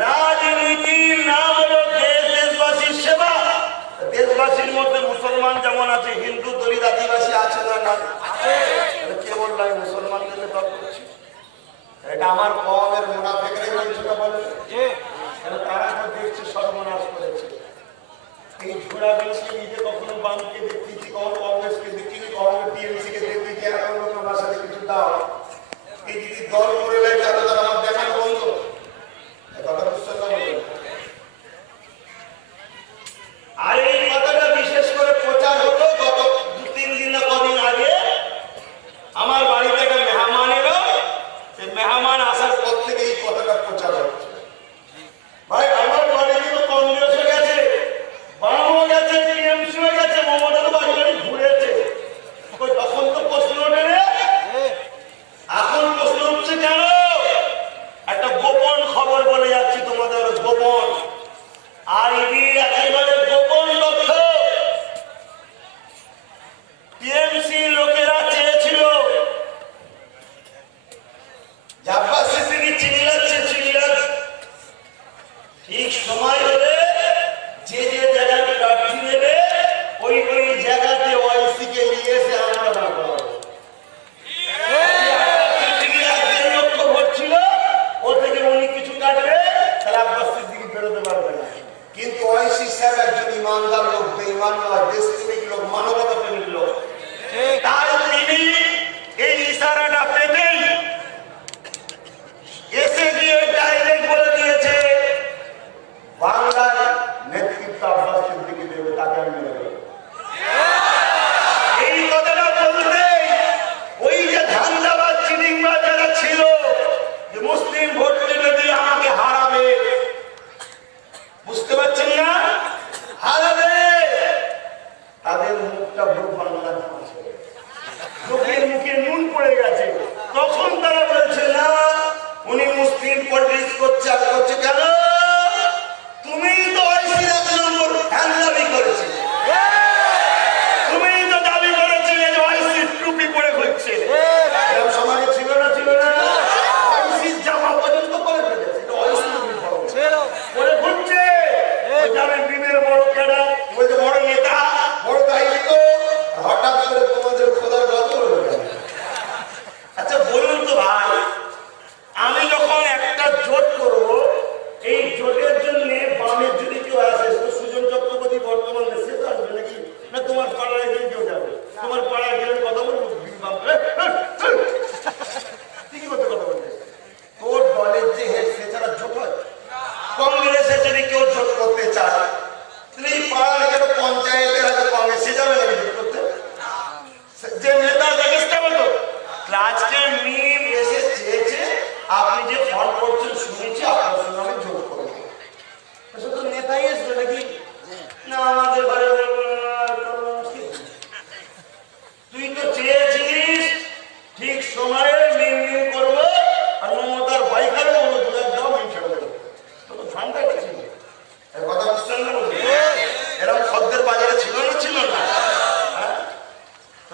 রাজনীতির নাম হলো দেশ দেশবাসীর সেবা। দেশবাসীর মধ্যে মুসলমান যেমন আছে হিন্দু দলিত আদিবাসী আছে না না তাহলে কে বলল মুসলমানদের দল করছি? এটা আমার কমের মুনাফেকের বলছিল বলে। তারা তো দেখছে সর্বনাশ করেছে। এই ঝোড়া বেশি নিজে কখনো বামকে দেখতেছি কখনো কংগ্রেসকে দেখতেছি কখনো টিএমসি কে দেখতেছি এখন আমার সাথে কিছু দাও। এই যদি দল করে নেয় তাহলে তারা আমার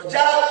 যারা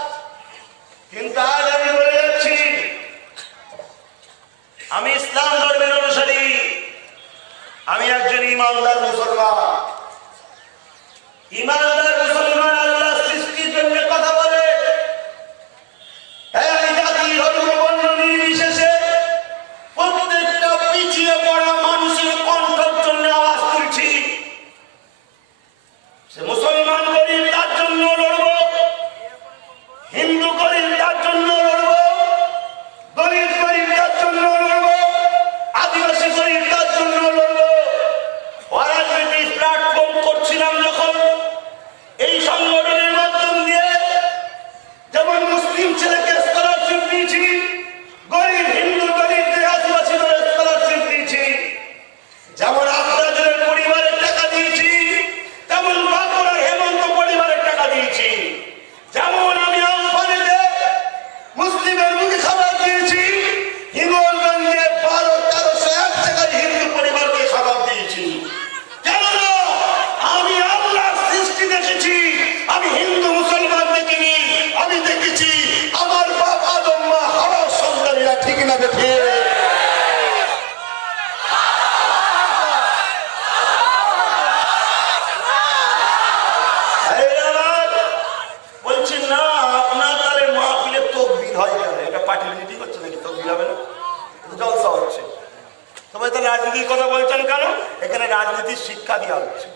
এখানে রাজনীতির শিক্ষা দেওয়া হচ্ছে।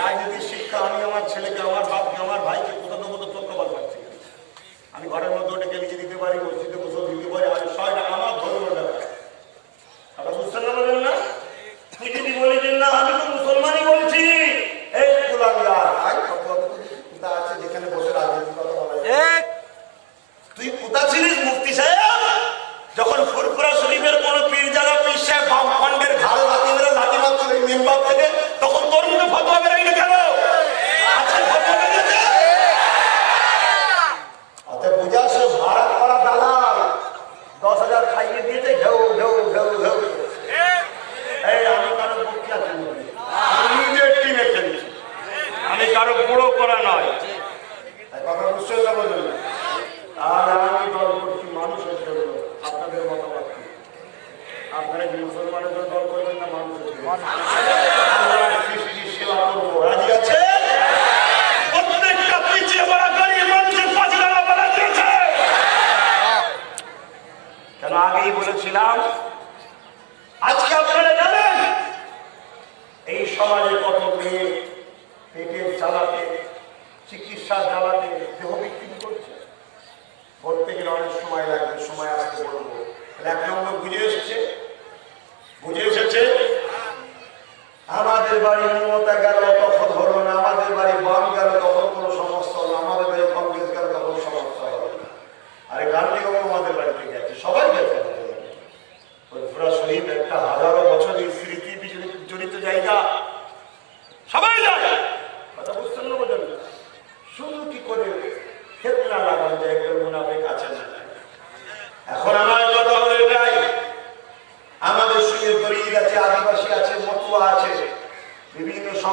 রাজনীতির শিক্ষা আমি আমার ছেলেকে আমার বাপকে আমার ভাইকে কোথাও তো কোথাও চক্রবাদ পাচ্ছি আমি ঘরের মধ্যে ওটা কেলিকে দিতে পারি মসজিদে বসে দিতে পারি আমি সবাই আমার ধর্মের আপনার বুঝতে না? বলেন না আমি তো মুসলমানই বলছি। এই আছে যেখানে বসে রাজনীতি কথা বলা তুই কোথা ছিল? কারও বড়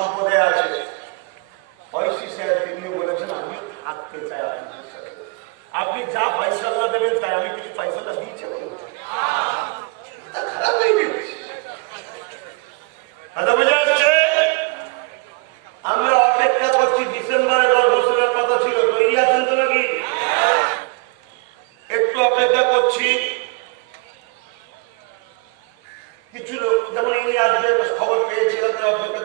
সম্পদে আছে। তিনি বলেছেন, আমি থাকতে চাই আপনি যা ফয়সালা দেবেন, তাই আমি কিছু ফয়সালা দিয়েছি একটু অপেক্ষা করছি। কিছু লোক, যেমন ইনি আসবে খবর পেয়েছিলাম অপেক্ষা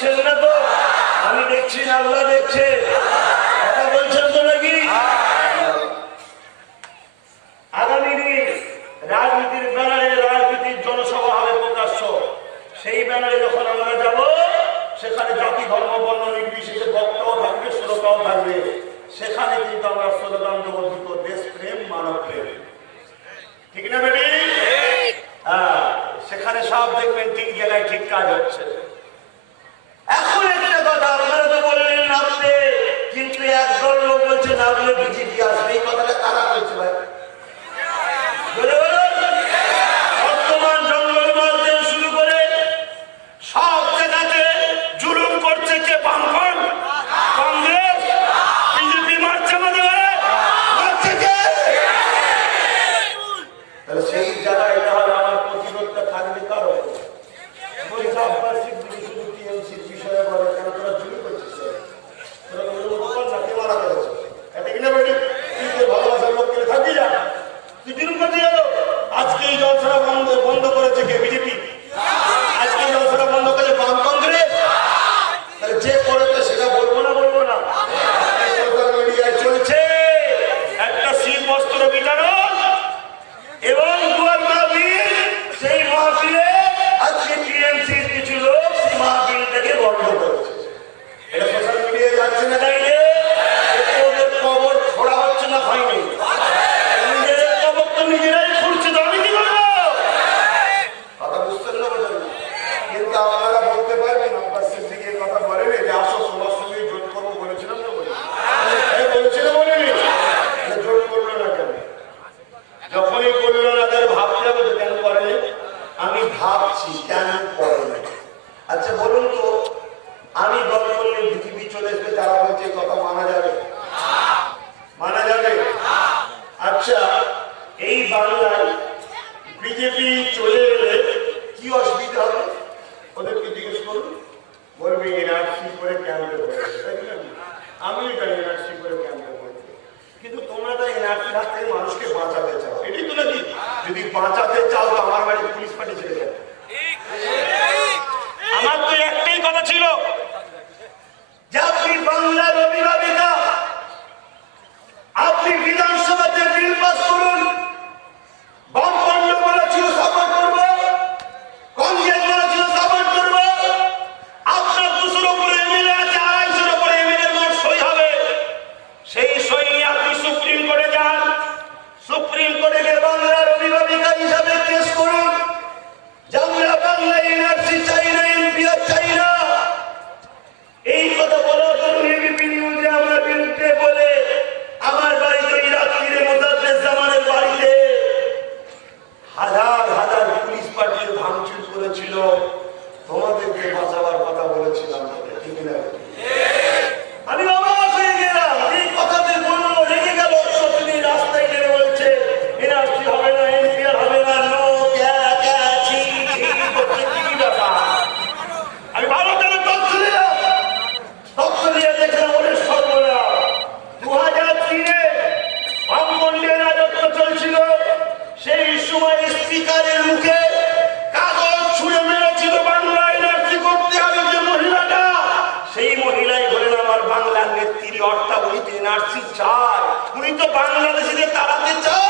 দেখছেন না তো? আমি দেখছি না আল্লাহ দেখছে। রাজনীতির জনসভা সেই ব্যানারে যখন আমরা সেখানে ধর্ম বর্ণ নির্বিশেষে থাকবে শ্রোতাও থাকবে। সেখানে কিন্তু আমরা মানব ঠিক না বেটি? হ্যাঁ সেখানে সব দেখবেন ঠিক জায়গায় ঠিক কাজ হচ্ছে। এখন একটা কথা আপনারা তো বললেন নামতে কিন্তু একদল লোক বলছে নামলে বিজেপি আসবে, এই কথাটা কেন্দ্রে পড়েছে আমিও জানি এনআরসি করে কেন্দ্রে পড়েছে কিন্তু তোমরা তো এনআরসির হাত থেকে মানুষকে বাঁচাতে চাও। এটাই তো নাকি? যদি বাঁচাতে চাও তো আমার বাড়িতে পুলিশ পাঠিয়ে ছেড়ে অর্থাৎ উনি এনআরসি চায় উনি তো বাংলাদেশিদের তাড়াতে চায়